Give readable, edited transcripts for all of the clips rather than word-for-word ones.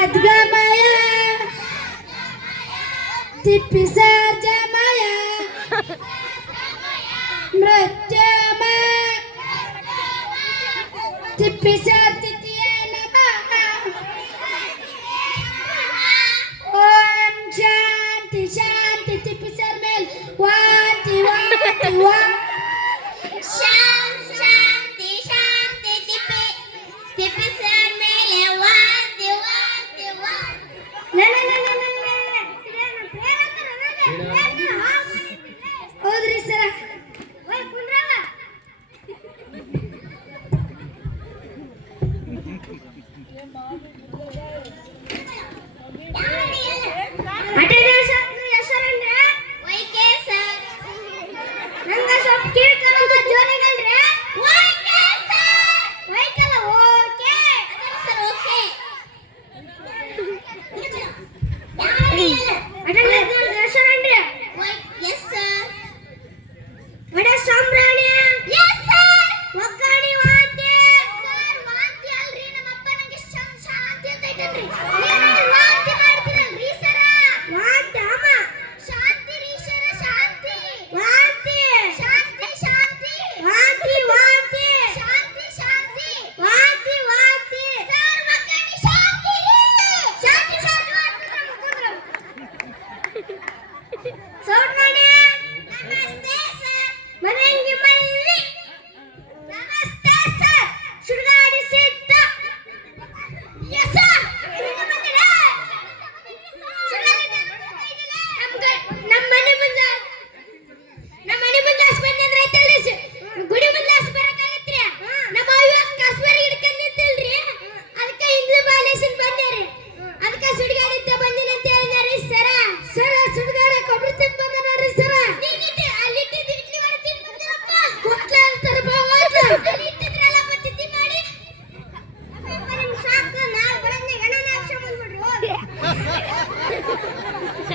ಖಡ್ಗಮಯ ತಿಪ್ಪಿಸರ್ಜಮಯ ಮೃತ್ಯುಮಯ ತಿಪ್ಪಿಸರ್ತಿಥಿಯ ನಮಃ ಓಂ ಶಾಂತಿ ಶಾಂತಿ ತಿಪ್ಪಿಸರ್ ಮೇಲ್ ವಾಂತಿ ವಾಂತಿ ವಾಂತಿ ಶಾಂತಿ ಶಾಂತಿ ತಿಪ್ಪಿಸರ್ ಮೇಲೆ ವಾಂತಿ ವಾಂತಿ ಹೌದ್ರಿ ಸರ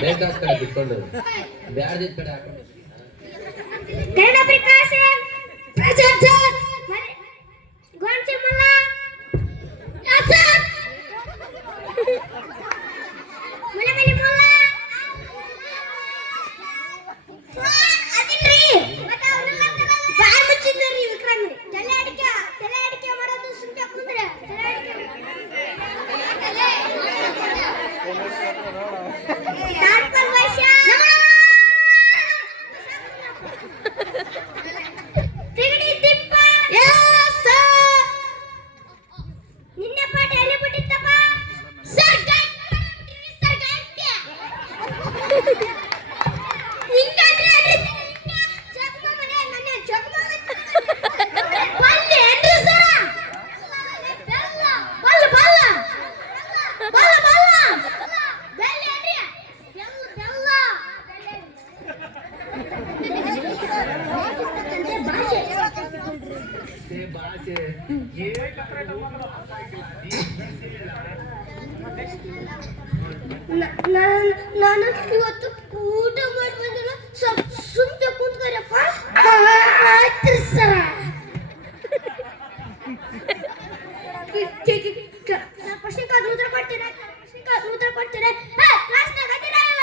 ಬೇಕಾಗ್ತದೆ ಬಿಟ್ಕೊಂಡು ಬ್ಯಾಡ್ದಿದ್ ಕಡೆ ಹಾಕೊಂಡು ಕನ್ನಡ ಪ್ರಕಾಶ ಪ್ರಜಾಜ ಗೋಂಚಿ ಮಲ್ಲ ಯಾಸರ್ ಮನೆ ಮನೆ ಮಲ್ಲ ಅದಿನ್ರಿ ಬಾಯಿ ಮುಚ್ಚಿದ್ರಿ ವಿಕ್ರಮ್ ತಲೆ ಅಡಿಕೆ ಮಾಡೋದು ಸುಮ್ನೆ ಕುಂದ್ರೆ ತಲೆ ಅಡಿಕೆ ನಾನು ಇವತ್ತು ಊಟ ಮಾಡಿ ಬಂದಿಲ್ಲ ಸ್ವಲ್ಪ ಸುಮ್ಮನೆ ಕೂತ್ಕೊರಪ್ಪ ಆಯ್ತು ಸರ ಪ್ರಶ್ನೆ ಕಾದು ಉತ್ತರ ಕೊಡ್ತೀರಾ ಕ್ಲಾಸ್ನಾಗ ಅದಿರಲ್ಲ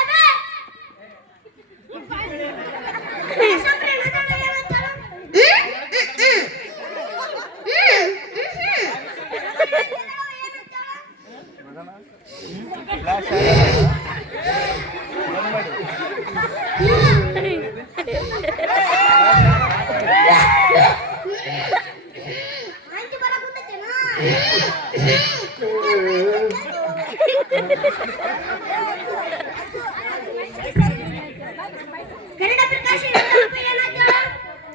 ಕನ್ನಡ ಪ್ರಕಾಶ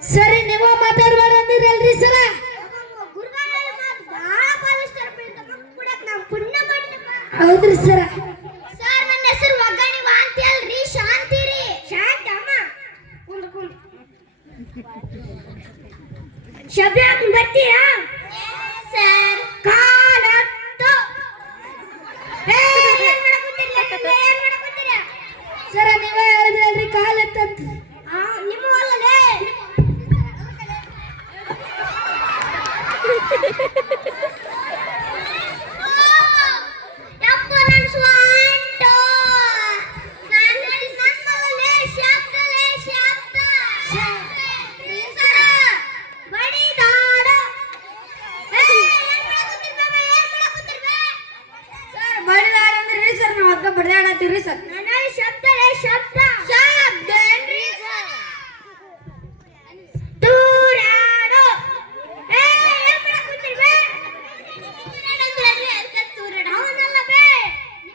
ಸರಿ ನೀವು ಮಾತಾಡ್ಬೇಡ ಅಂದಿರಲ್ರಿ ಸರ ಹೌದ್ರಿ ಸರ ಸರ್ ನನ್ನ ಹೆಸರು ಒಗ್ಗರಣೆ ವಾಂತಿ ಅಲ್ರಿ ಶಾಂತಿ ರೀ ಶಾಂತಿ ಅಮ್ಮ ಕುಂದು ಶಬ್ಯಾಕ್ ಬರ್ತೀಯಾ ಸರ್ ಕಾಲತ್ತು ಸರ ನೀವೇ ಹೇಳಿದ್ರಲ್ರಿ ಕಾಲತ್ತಂತ ನಿಮ್ಮ ಅಲ್ಲಲೇ ಯಪ್ಪ ಬಡ್ದಾಡತ್ತೀರಿ ಸರ್? ನನ್ನ ಶಬ್ದ ಶಬ್ದ ಶಬ್ದ ಏನ್ರಿ ಸರ್? ತೂರಾಡು. ಏನ್ ಮಾಡಕತ್ತೀರಿ ಬೇ? ಅವನಲ್ಲ ಬೇ,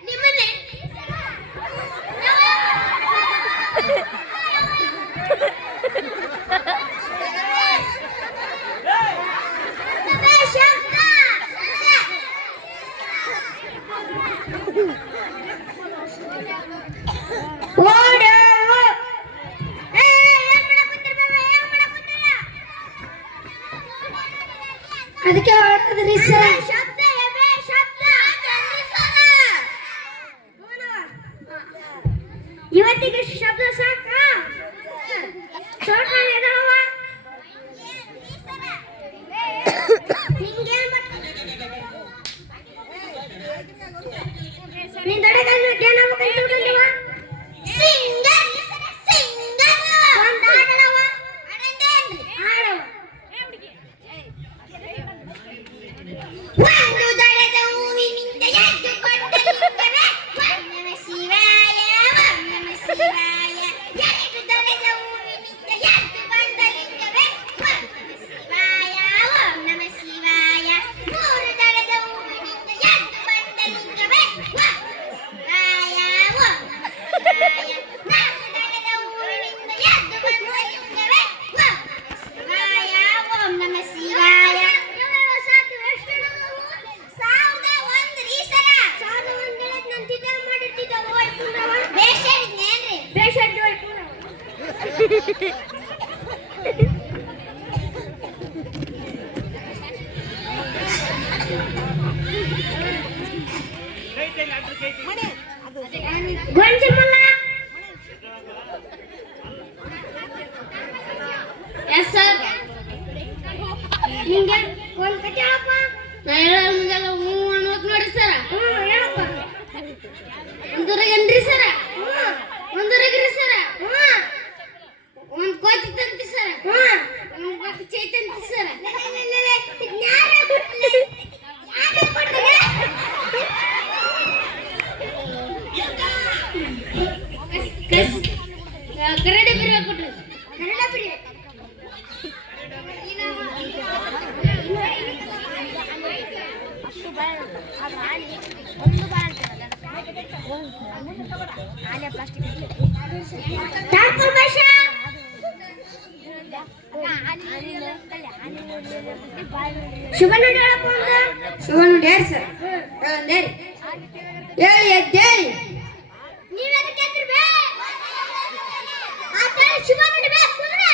ನಿಮ್ಮನೆ ಅದಕ್ಕೆ ಹೊರದ್ರಿ ಸರ್. ಶಬ್ದ ಎಬೆ ಶಬ್ದ ಇವತ್ತಿಗೆ ಶಬ್ದ ಸಾಕ ಸೋಟಾಣ ಎದಳವ ಹಿಂಗೇನ್ ನೀನ್ ದಡಗಲ್ಲು ಏನಾಗಬೇಕಂತ ಬಿಟ್ಟಿಲ್ವ? ಸಿಂಗರ್ ಸಿಂಗರ್ ಒಂದು ಆಡವ ಆಡವ ಒಂದು ದಡದ ಹೂವಿನಿಂದ ಎದ್ದು ಬಂದ ಲಿಂಗವೇ ಓಂ ನಮಃ ಶಿವಾಯ ಓಂ ನಮಃ ಶಿವಾಯ. ಎರಡು ದಡದ ಹೂವಿನಿಂದ ಎದ್ದು ಬಂದ ಲಿಂಗವೇ ಓಂ ನಮಃ ಶಿವಾಯ ಓಂ ನಮಃ ಶಿವಾಯ. ಮೂರು ದಡದ ಹೂವಿನಿಂದ ಎದ್ದು ಬಂದ ಲಿಂಗವೇ ಓಂ ಶಿವಾಯ ಓಂ ನಮಃ ಶಿವಾಯ. ನಾಲ್ಕು ದಡದ ಹೂವಿನಿಂದ ಎದ್ದು ಬಂದ ಲಿಂಗವೇ ಓಂ ಶಿವಾಯ ಓಂ ನಮಃ ಶಿವಾಯ. Yes sir. ನಿಂಗೆ ಒಂದು ಕತೆ ಹೇಳಪ್ಪ. ನಾ ಹೇಳಂಗೆಲ್ಲ ಹ್ಞೂ ಅನ್ನೋದು ನೋಡಿ ಸರ. ಹೇಳಪ್ಪ. ಒಂದೂರಾಗೇನ್ರಿ ಸರ? ಒಂದೂರಾಗ್ರಿ ಸರ? ಒಂದು ಕೋತಿ ತಂತಿ ಸರ? ಒಂದು ಕೋತಿ ಚೈತಂತಿ ಸರ? ಕನ್ನಡ ಬರೀಬೇಕು ಕೊಟ್ರಿ. ಕನ್ನಡ ಬರೀಬೇಕು. ಶುಭ ನುಡಿ ಹೇಳಪ್ಪ ಒಂದು. ಶುಭ ನುಡಿ ಹೇಳಿ ಸರ್. ಹೇಳಿ ಎದ್ದೇಳಿ. ನೀವ್ ಎದಕ್ಕೆ ಎದ್ರಿ ಬೇ? ಆತ ಶುಭ ನುಡಿ ಬೇ ಕುಂದ್ರೆ.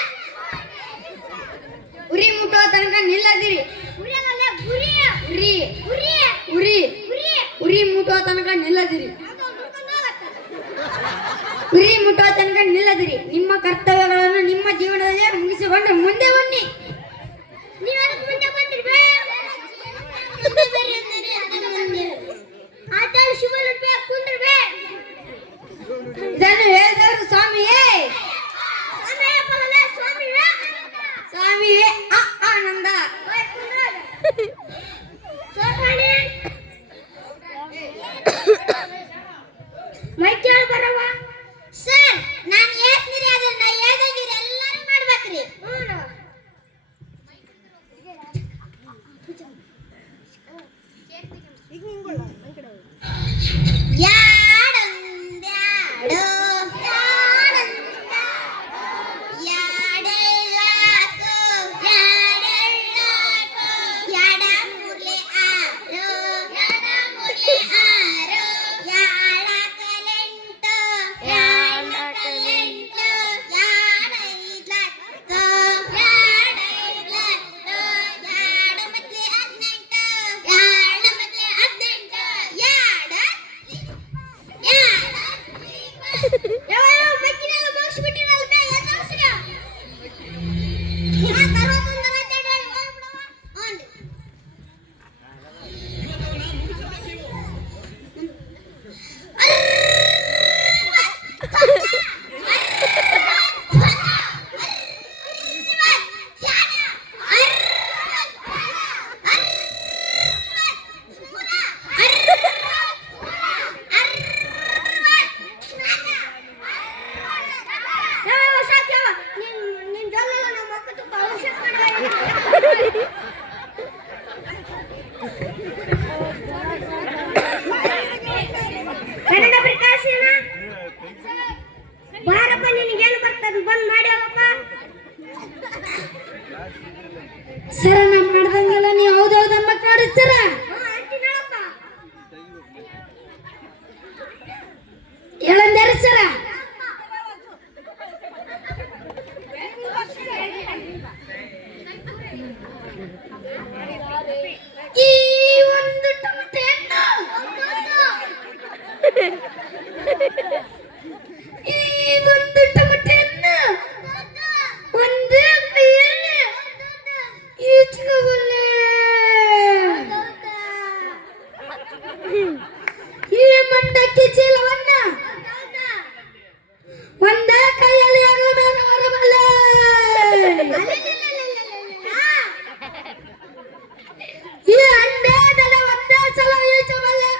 ಉರಿ ಮುಟ್ಟೋ ತನಕ ನಿಲ್ಲದಿರಿ. ಉರಿಯಲ್ಲ ಗುರಿ. ಉರಿ ಉರಿ ಉರಿ ಉರಿ ಉರಿ ಮುಟ್ಟೋ ತನಕ ನಿಲ್ಲದಿರಿ. ಉರಿ ಮುಟ್ಟೋ ತನಕ ನಿಲ್ಲದಿರಿ. ನಿಮ್ಮ ಕರ್ತವ್ಯಗಳನ್ನು ನಿಮ್ಮ ಜೀವನದಲ್ಲಿ ಮುಗಿಸಿಕೊಂಡು ಮುಂದೆ ಬನ್ನಿ. ನೀವು ಅದಕ್ಕೆ ಮುಂದೆ ಬಂದ್ರಿ ಬೇ? ಆತ ಶುಭ ನುಡಿ ಕುಂದ್ರೆ ಬೇ. ಇದನ್ನು ಹೇಳಿದವರು ಸ್ವಾಮಿಯೇ. ಸ್ವಾಮಿಯೇ ಆನಂದ. ಮೈಕೇಳ ಬರವ ಸರ್. ನಾನು ಹೇಳ್ತೀನಿ ಅದನ್ನ ಹೇಳ್ದಂಗಿರಿ ಎಲ್ಲರೂ ಮಾಡ್ಬೇಕ್ರಿ. ಯಾಡಂದ್ಯಾಡೋ ಯಾಡೆಳ್ಳಾಕೋ ಯಾಡೆಳ್ಳಾಕೋ ಯಾಡ ಮೂರ್ಲೆ ಆರೋ ಯಾಡ ಮೂರ್ಲೆ ಆರೋ ಯಾಳಕಲೆಂಟು ಯಾಳಕಲೆಂಟು ಯಾಡೈದ್ಲತ್ತೋ ಯಾಡೈದ್ಲತ್ತೋ ಯಾಡ ಮತ್ಲೆ 18 ಯಾಡ ಮತ್ಲೆ 18 ಈ ಮಂಡಕ್ಕಿ ಚೀಲವನ್ನ ಒಂದೇ ಕೈಯಲ್ಲಿ ಹೆಗಲ ಮೇಲೆ ಹೊರಬಲ್ಲೆ. ಈ ಅಂಡೆ ತಲೆ ಒಂದೇ ಸಲ ಈಚಬಲ್ಲೆ.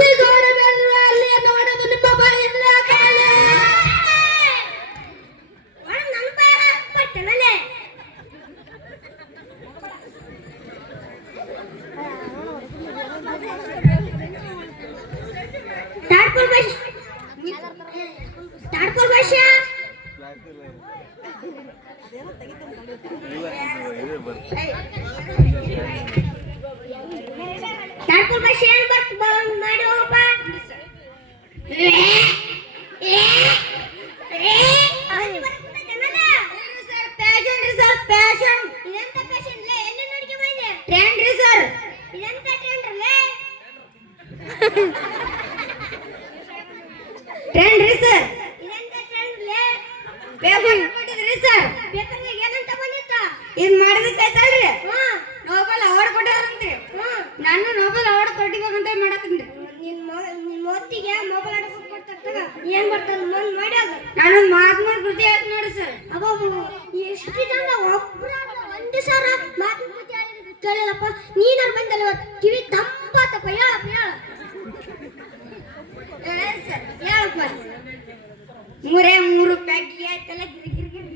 ಈ ಗೋಡೆ ಮೇಲೆ ಅಲ್ಲಿ ನೋಡೋದು ನಿಮ್ಮ ಬಾಯಲ್ಲಿ ಹಾಕಬಲ್ಲೆ. ಇದ್ ಮಾಡಿದೈತಲ್ರಿ ನೋಬಲ್ ಅವಾರ್ಡ್ ಕೊಟ್ಟಾರಂತ್ರಿ. ನಾನು ನೋಬಲ್ ಅವಾರ್ಡ್ ಕೊಟ್ಟಿಬೇಕಂತ ಮಾಡತ್ತೀನಿ. ನಿನ್ ಮೊತ್ತಿಗೆ ಮೊಬೈಲ್ ಆಡೋದು ಕೊಡ್ತಾರ ಏನ್ ಬರ್ತಾನ ಮುಂದ್ ಮಾಡ್ಯಾದ. ನಾನು ಮಹಾತ್ಮ ಕೃತಿ ಆಯ್ತು ನೋಡಿ ಸರ್. ಅಬ್ಬಬ್ಬ ಎಷ್ಟು ಜನ ಒಬ್ಬರ ಒಂದು ಸರ ಮಹಾತ್ಮ ಕೃತಿ ಆಡಿದ್ರೆ ಕೇಳಿಲ್ಲಪ್ಪ. ನೀನಾರ ಬಂದಲ್ಲ ಕಿವಿ ತಂಪಾತಪ್ಪ. ಹೇಳಪ್ಪ ಸರ್ ಹೇಳಪ್ಪ. 3 ಪ್ಯಾಕಿಗೆ ಆಯ್ತಲ್ಲ ಗಿರಿಗಿರಿ.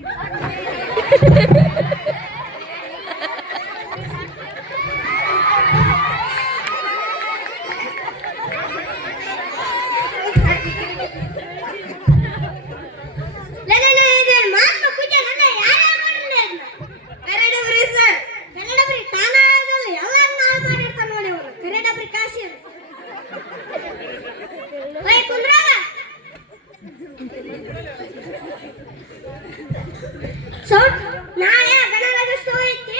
ನಾಳೆ ಗಣರಾಜ್ಯೋತ್ಸವ ಐತಿ.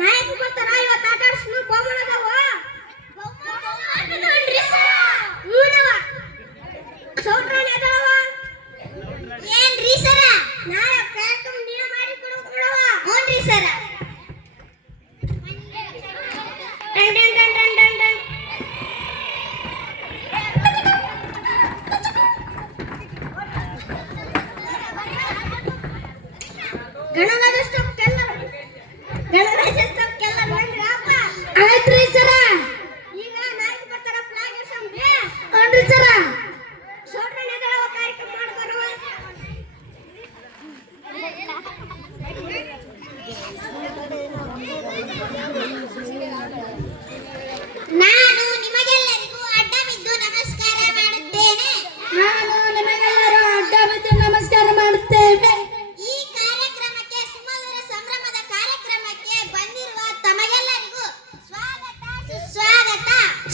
ನಾಯಕ ಬರ್ತಾರ. ಇವತ್ತು ಆಟ ಆಡ್ಸ್ನು ಬಹುಮಾನ ಅದಾವ. ಸೌಟ್ರಾಣಿ ಅದಾವ. ಏನ್ರಿ ಸರ? ನಾಳೆ ಕಾರ್ಯಕ್ರಮ ನೀವೇ ಮಾಡಿ ಕೊಡ್ಬೇಕು ನೋಡವ. ಹ್ಞೂನ್ರಿ ಸರ. ಟನ್ ಟನ್ ಟನ್ ಟನ್ ಟನ್ ಟನ್. ಗಣರಾಜ್ಯೋತ್ಸವಕ್ಕೆಲ್ಲ ಬಂದ್ರಪ್ಪ. ಆಯ್ತ್ರಿ ಸರ. ಈಗ ನಾಯಕ ಬರ್ತಾರ ಫ್ಲಾಗ್ ಇರ್ಸಂಬ್ರಿ. ಹ್ಞೂನ್ರಿ ಸರ. ಸೌಟ್ರಾಣಿ ಅದಾವ ಕಾರ್ಯಕ್ರಮ ಮಾಡ್ತಾರವ. ನಾನು ನಿಮಗೆಲ್ಲರಿಗೂ ಅಡ್ಡ ಬಿದ್ದು ನಮಸ್ಕಾರ ಮಾಡುತ್ತೇನೆ. ಈ ಕಾರ್ಯಕ್ರಮಕ್ಕೆ ಸುಮಧುರ ಸಂಭ್ರಮದ ಕಾರ್ಯಕ್ರಮಕ್ಕೆ ಬಂದಿರುವ ತಮಗೆಲ್ಲರಿಗೂ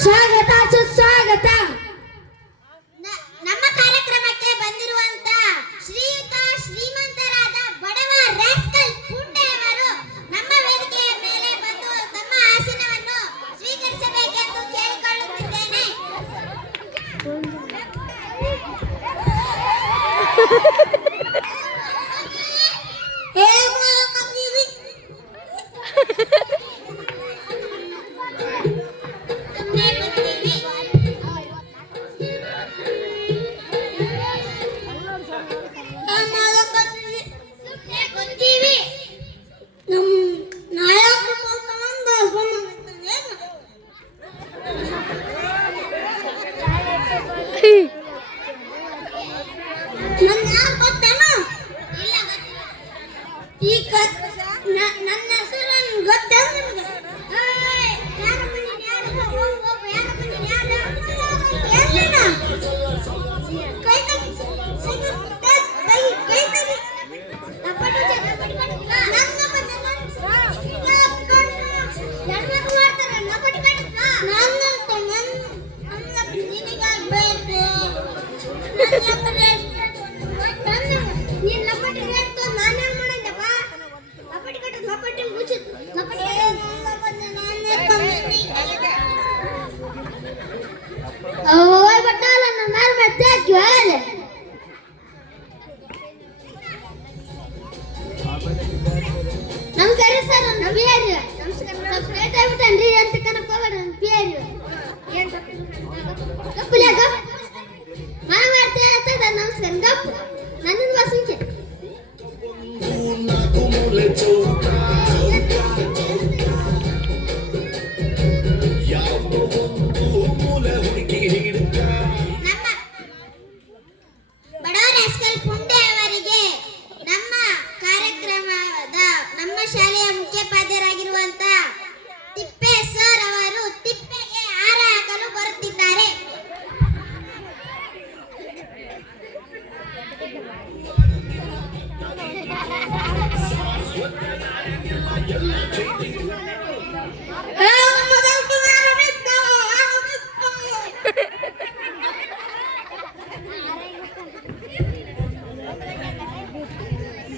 ಸ್ವಾಗತ ಸುಸ್ವಾಗತ. ನಮ್ಮ ಕಾರ್ಯಕ್ರಮಕ್ಕೆ ಬಂದಿರುವಂತ ಶ್ರೀಮಂತರಾದ ಬಡವ ರಾಸ್ಕಲ್ ಪುಂಡೆಯವರು ನಮ್ಮ ವೇದಿಕೆಯ ಮೇಲೆ ಬಂದು ತಮ್ಮ ಆಸನವನ್ನು ಸ್ವೀಕರಿಸಬೇಕೆಂದು ಕೇಳಿಕೊಳ್ಳುತ್ತಿದ್ದೇನೆ. ನನ್ನ ಹೆಸರು ಗೊತ್ತ ನಿಮಗೆ? ನಮಸ್ಕಾರ ಸರ್ ನನ್ನ ಪೇರು ಸ್ವಲ್ಪ ಲೇಟ್ ಆಗ್ಬಿಟ್ಟನ್ರಿ ಅಂತ ಕನಕ ಹೋಗ್ಬೇಡ ನನ್ನ ಪೇರು ಗಪ್ಪುಲೆ ಗಪ್ ಮನ ಮಾಡ್ತೇ ಅಂತ ನಮಸ್ಕಾರ ಗಪ್ ನನ್ನದು ಬಸ್ಸಿಂಚೆ ನಮ್ಮ ಬಡವರ ಎಸ್ಕಲ್ ಪುಂಡೆ ಅವರಿಗೆ ನಮ್ಮ ಕಾರ್ಯಕ್ರಮದ ನಮ್ಮ ಶಾಲೆಯ ಮುಖ್ಯೋಪಾಧ್ಯಾಯರಾಗಿರುವಂತ ತಿಪ್ಪೆ ಸರ್ ಅವರು ತಿಪ್ಪೆಗೆ ಹಾರ ಹಾಕಲು ಬರುತ್ತಿದ್ದಾರೆ.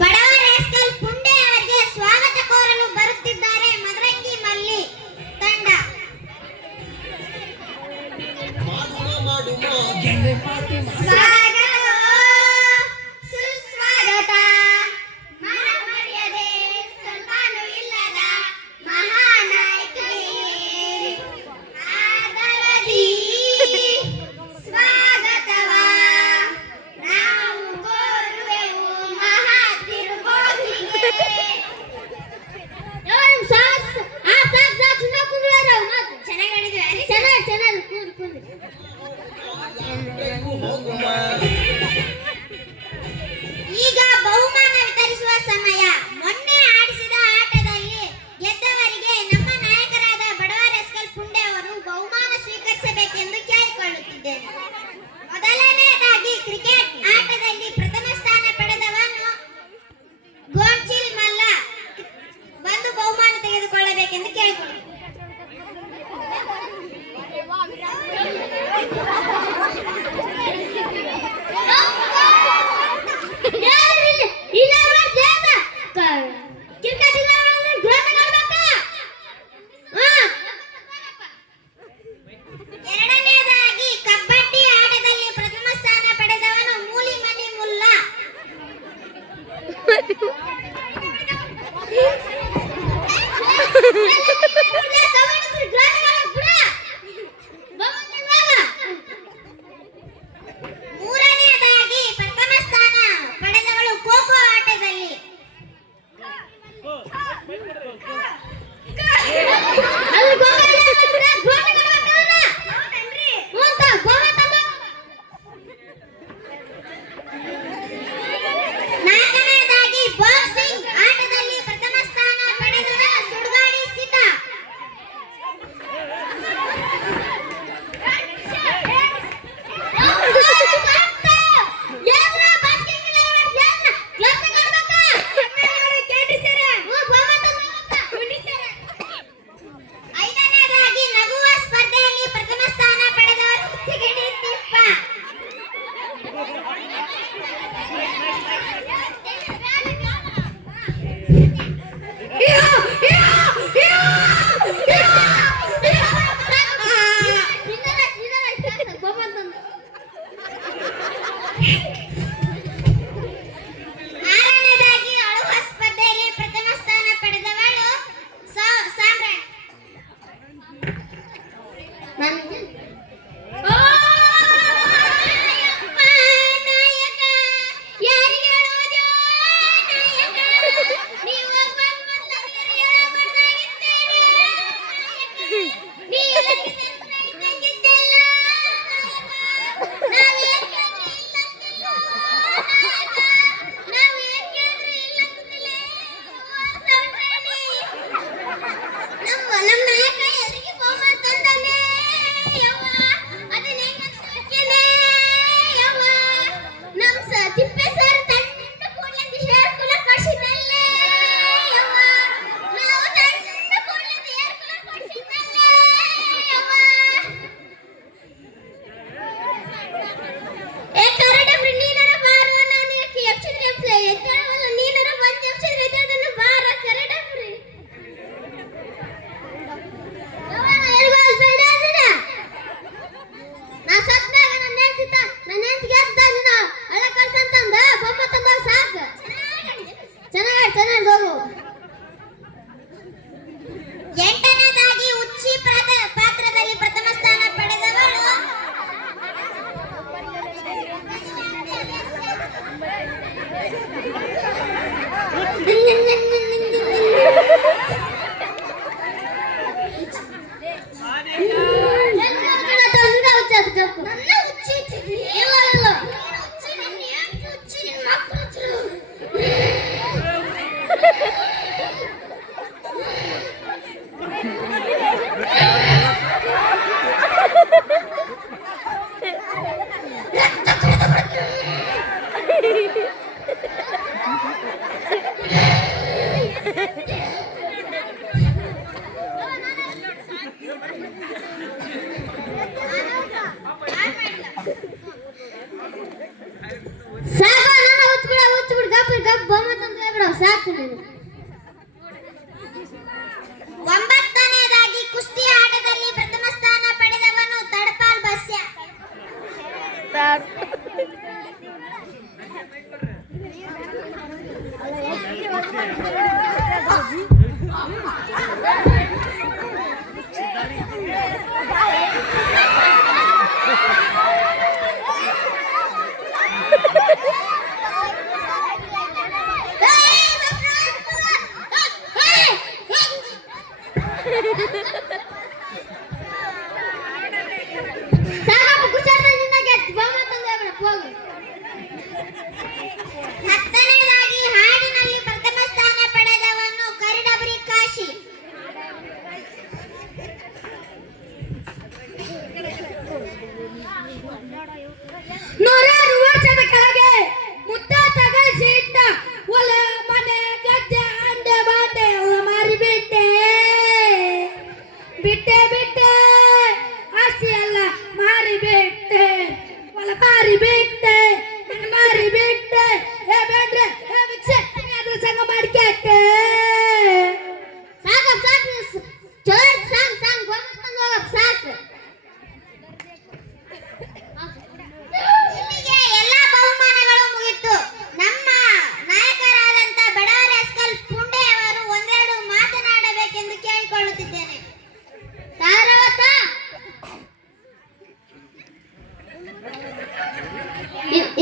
ಬಡವರ ಎಸ್ಕಲ್ ಪುಂಡೆ ಅವರಿಗೆ ಸ್ವಾಗತ ಕೋರಲು ಬರುತ್ತಿದ್ದಾರೆ ಮದರಂಗಿ ಮಲ್ಲಿ ತಂಡ. ಸ್ವಾಗತ ಸುಸ್ವಾಗತ ಮನಮರೆಯದೆ ಸ್ವಲ್ಪನೂ ಇಲ್ಲದ ಮಹಾನಾಯಕಿಗೆ ಆದರದಿ ಸ್ವಾಗತವ ನಾವು ಕೋರುವೆವು ಮಹಾ ತಿರುಗೋಗಿಗೆ. ಚೆನ್ನಾಗಿ ಕೂರು ಈಗ ಬಹುಮಾನ ವಿತರಿಸುವ ಸಮಯ. ಮೊನ್ನೆ ಆಡಿಸಿದ ಆಟದಲ್ಲಿ ಗೆದ್ದವರಿಗೆ ನಮ್ಮ ನಾಯಕರಾದ ಬಡವರ ಎಸ್ಕಲ್ ಪುಂಡೆ ಅವರು ಬಹುಮಾನ ಸ್ವೀಕರಿಸಬೇಕೆಂದು ಕೇಳಿಕೊಳ್ಳುತ್ತಿದ್ದೇನೆ. ಮೊದಲನೆಯದಾಗಿ ಕ್ರಿಕೆಟ್ ಆಟದಲ್ಲಿ ಪ್ರಥಮ ಸ್ಥಾನ ಪಡೆದವನು ಗೋಂಚಿಲ್ ಮಲ್ಲ ಬಂದು ಬಹುಮಾನ ತೆಗೆದುಕೊಳ್ಳಬೇಕೆಂದು ಕೇಳಿಕೊಳ್ಳುತ್ತೇನೆ. ಎರಡನೆಯದಾಗಿ ಕಬಡ್ಡಿ ಆಟದಲ್ಲಿ ಪ್ರಥಮ ಸ್ಥಾನ ಪಡೆದವನು ಮೂಲಿಮನಿ ಮುಲ್ಲಾ. ಮೂರನೆಯದಾಗಿ ಪ್ರಥಮ ಸ್ಥಾನ ಪಡೆದವಳು ಖೋ ಖೋ ಆಟದಲ್ಲಿ ನಾಲ್ಕನೆಯದಾಗಿ ಬಾಕ್ಸಿಂಗ್ ಆಟದಲ್ಲಿ ಪ್ರಥಮ ಸ್ಥಾನ ಪಡೆದವ ಸುಡ್ಗಾಡಿ ಸಿದ್ಧ. ಐದನೆಯದಾಗಿ ನಗುವ ಸ್ಪರ್ಧೆಯಲ್ಲಿ ಪ್ರಥಮ ಸ್ಥಾನ ಪಡೆದವರು ಸಿಗಡಿ ತಿಪ್ಪ. ಆರನೇದಾಗಿ ಅಳುವ ಸ್ಪರ್ಧೆಯಲ್ಲಿ ಪ್ರಥಮ ಸ್ಥಾನ ಪಡೆದವಳು ಸಾಮ್ರಾಟ್. ತಿಪ್ಪೆ ಸರ್ ತಂಡ ಕೂಡಲೇ ಹೇರ್ಕುಲ ಕಳಿಸಿದಲ್ಲೇ ಯವ್ವ ನಾವು ತಂಡ ಕೂಡಲೇ ಹೇರ್ಕುಲ ಕಳಿಸಿದಲ್ಲೇ ಯವ್ವ ಏ ಕರಡಬ್ರಿ ನೀನರ ಬಾರ ನಾನು ಯಾಕೆ ಎಪ್ಸಿದ್ರೆ ಎದ್ದೇಳವಲ್ಲ ನೀನರ ಬಂದು ಎಪ್ಸಿದ್ರೆ ಎದ್ದೇಳದನ್ನು ಬಾರ ಕರಡಬ್ರಿ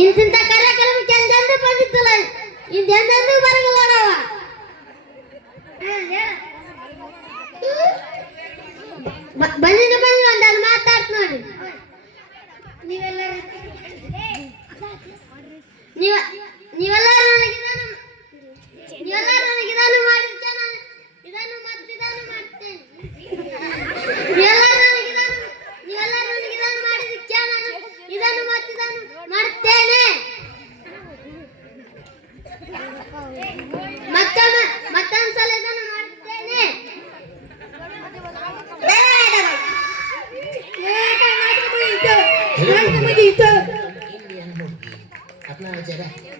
ಇಂತಿಂತ ಕಾರ್ಯಕ್ರಮಕ್ಕೆ ಎಂದೆಂದೂ ಬಂದಿದ್ದಲ್ಲ ಇಂದೆಂದೆಂದೂ ಬರಗಲ್ಲ ನಾವ ಬಂದಿನ ಒಂದು ಅದು ಮಾತಾಡ್ತ ನೋಡಿ ನೀವೆಲ್ಲರೂ ನೀವೆಲ್ಲರೂ ನನಗೆ ಇದನ್ನು ಮಾಡಿದ್ದೆ ನಾನು ಇದನ್ನು ಮತ್ತೆ ಇದನ್ನು ಮಾಡ್ತೇನೆ ನೀವೆಲ್ಲರೂ ನನಗೆ ಇದನ್ನು ಮಾಡಿದ್ದಕ್ಕೆ ನಾನು ಇದನ್ನು ಮತ್ತೆ ಇದನ್ನು ಮಾಡುತ್ತೇನೆ ಮತ್ತೊಂದ್ಸಲ ಇದನ್ನು ಮಾಡುತ್ತೇನೆ अपना